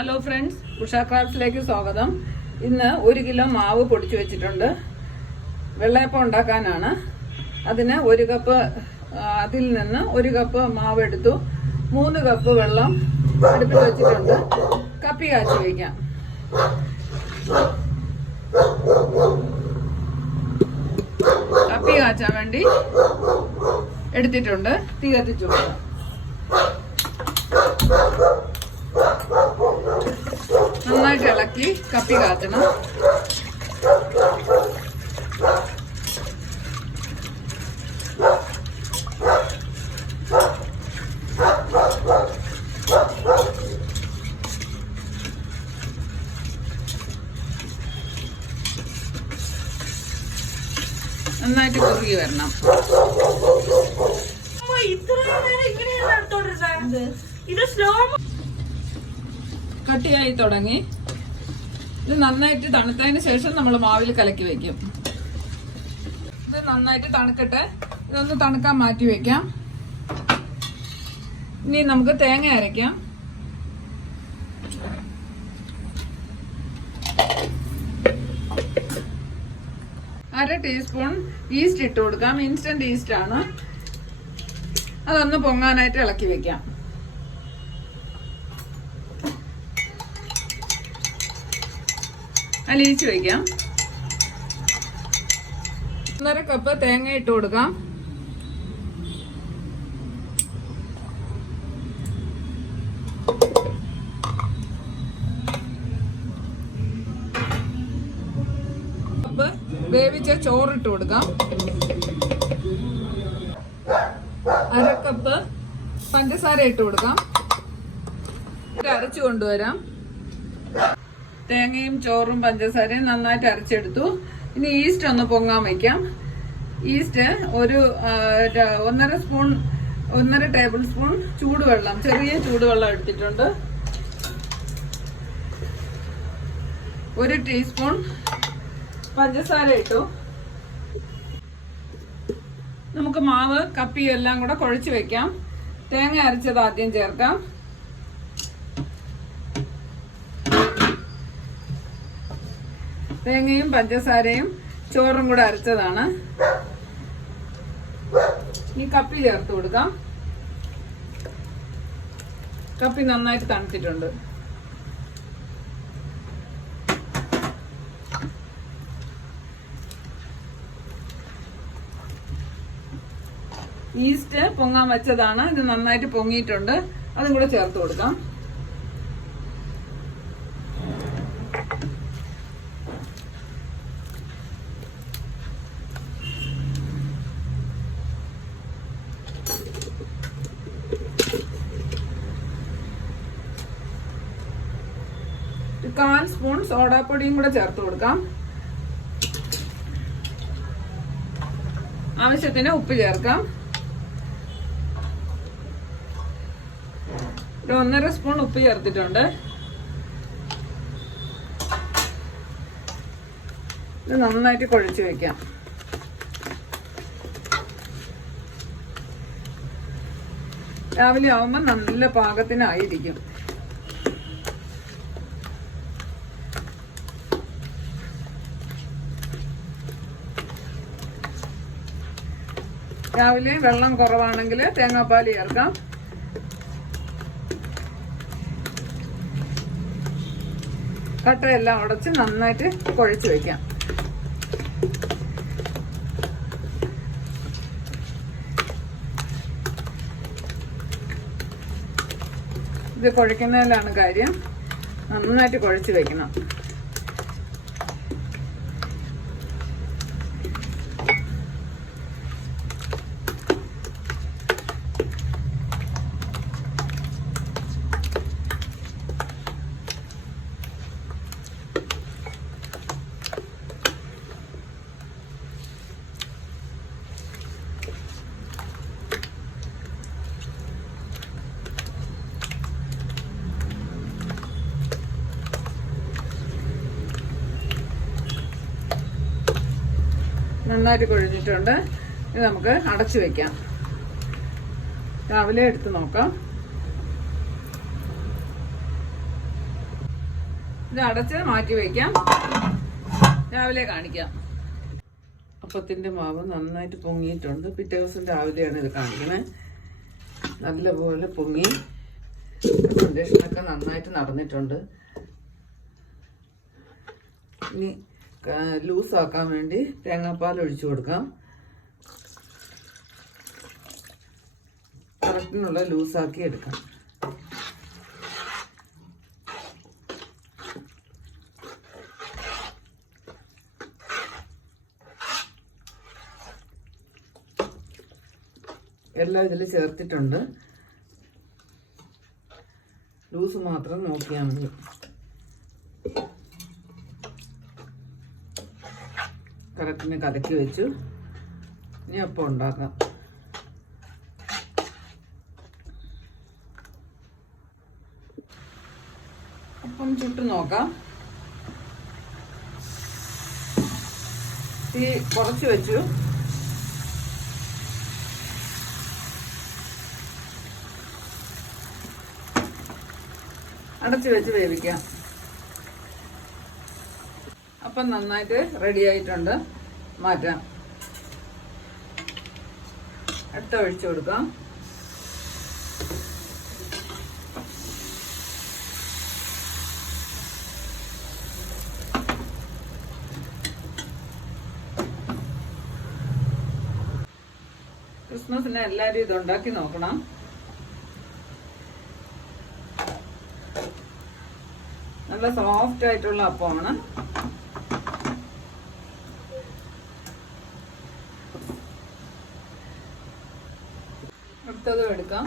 Hello friends, Usha ക്രാഫ്റ്റ്സിലേക്ക് സ്വാഗതം. ഇന്ന് 1 kilo മാവ് പൊടിച്ചു വെച്ചിട്ടുണ്ട്. വെള്ളയപ്പം ഉണ്ടാക്കാനാണ്. അതിന് 1 കപ്പ്, അതിൽ നിന്ന് 1 കപ്പ് മാവ് എടുത്തു. 3 കപ്പ് വെള്ളം അടുപ്പിൽ വെച്ചിട്ടുണ്ട്. കപ്പി കാച്ചി വയ്ക്കാം. കപ്പി കാച്ചാൻ വേണ്ടി എടുത്തിട്ടുണ്ട്. തീ കത്തിച്ചു കൊടുക്കാം. നന്നായിട്ട് ഇളക്കി കപ്പി കാച്ചണം. നന്നായിട്ട് കുറുകി വരണം. കട്ടിയായി തുടങ്ങി. ഇത് നന്നായിട്ട് തണുത്തതിന് ശേഷം നമ്മൾ മാവിൽ കലക്കി വെക്കും. ഇത് നന്നായിട്ട് തണുക്കട്ടെ. ഇതൊന്ന് തണുക്കാൻ മാറ്റി വെക്കാം. ഇനി നമുക്ക് തേങ്ങ അരയ്ക്കാം. അര ടീസ്പൂൺ ഈസ്റ്റ് ഇട്ട് കൊടുക്കാം. ഇൻസ്റ്റന്റ് ഈസ്റ്റ് ആണ്. അതൊന്ന് പൊങ്ങാനായിട്ട് ഇളക്കി വെക്കാം. അലിയിച്ച് വയ്ക്കാം. 1.5 കപ്പ് തേങ്ങ ഇട്ട് കൊടുക്കാം. കപ്പ് വേവിച്ച ചോറിട്ട് കൊടുക്കാം. 1/2 കപ്പ് പഞ്ചസാര ഇട്ട് കൊടുക്കാം. അരച്ചു കൊണ്ടുവരാം. തേങ്ങയും ചോറും പഞ്ചസാരയും നന്നായിട്ട് അരച്ചെടുത്തു. ഇനി ഈസ്റ്റ് ഒന്ന് പൊങ്ങാൻ വയ്ക്കാം. ഈസ്റ്റ് ഒരു 1.5 ടേബിൾ സ്പൂൺ ചൂടുവെള്ളം, ചെറിയ ചൂടുവെള്ളം എടുത്തിട്ടുണ്ട്. 1 ടീസ്പൂൺ പഞ്ചസാര ഇട്ടു. നമുക്ക് മാവ് കപ്പിയും എല്ലാം കൂടെ കുഴച്ച് വെക്കാം. തേങ്ങ അരച്ചത് ആദ്യം ചേർക്കാം. തേങ്ങയും പഞ്ചസാരയും ചോറും കൂടെ അരച്ചതാണ്. ഈ കപ്പി ചേർത്ത് കൊടുക്കാം. കപ്പി നന്നായിട്ട് തണുത്തിട്ടുണ്ട്. ഈസ്റ്റ് പൊങ്ങാൻ വെച്ചതാണ്. ഇത് നന്നായിട്ട് പൊങ്ങിയിട്ടുണ്ട്. അതും കൂടെ ചേർത്ത് കൊടുക്കാം. കാൽ സ്പൂൺ സോഡാപ്പൊടിയും കൂടെ ചേർത്ത് കൊടുക്കാം. ആവശ്യത്തിന് ഉപ്പ് ചേർക്കാം. 1.5 സ്പൂൺ ഉപ്പ് ചേർത്തിട്ടുണ്ട്. ഇത് നന്നായിട്ട് കുഴച്ച് വെക്കാം. രാവിലെ ആവുമ്പോൾ നല്ല പാകത്തിനായിരിക്കും. രാവിലെ വെള്ളം കുറവാണെങ്കിൽ തേങ്ങാപ്പാൽ ചേർക്കാം. കട്ടയെല്ലാം ഉടച്ച് നന്നായിട്ട് കുഴച്ച് വെക്കാം. ഇത് കുഴയ്ക്കുന്നതിലാണ് കാര്യം. നന്നായിട്ട് കുഴച്ച് വെക്കണം. നന്നായിട്ട് കുഴഞ്ഞിട്ടുണ്ട്. ഇത് നമുക്ക് അടച്ചു വെക്കാം. രാവിലെ എടുത്ത് നോക്കാം. ഇത് അടച്ച് മാറ്റി വയ്ക്കാം. രാവിലെ കാണിക്കാം. അപ്പത്തിൻ്റെ മാവ് നന്നായിട്ട് പൊങ്ങിയിട്ടുണ്ട്. പിറ്റേ ദിവസം രാവിലെയാണ് ഇത് കാണിക്കുന്നത്. നല്ലപോലെ പൊങ്ങി. ഫൗണ്ടേഷനൊക്കെ നന്നായിട്ട് നടന്നിട്ടുണ്ട്. ഇനി ലൂസാക്കാൻ വേണ്ടി തേങ്ങാപ്പാൽ ഒഴിച്ചു കൊടുക്കാം. കറക്റ്റിനുള്ള ലൂസാക്കി എടുക്കാം. എല്ലാം ഇതിൽ ചേർത്തിട്ടുണ്ട്. ലൂസ് മാത്രം നോക്കിയാൽ മതി. കറക്റ്റിന് കലക്കി വെച്ചു. ഇനി അപ്പം ഉണ്ടാക്കാം. അപ്പം ചുട്ട് നോക്കാം. തീ കുറച്ച് വെച്ചു. അടച്ചു വെച്ച് വേവിക്കാം. അപ്പം നന്നായിട്ട് റെഡി ആയിട്ടുണ്ട്. മാറ്റാം. അടുത്ത ഒഴിച്ചു കൊടുക്കാം. ക്രിസ്മസിന് എല്ലാവരും ഇതുണ്ടാക്കി നോക്കണം. നല്ല സോഫ്റ്റ് ആയിട്ടുള്ള അപ്പമാണ്. അടുത്തതും എടുക്കാം.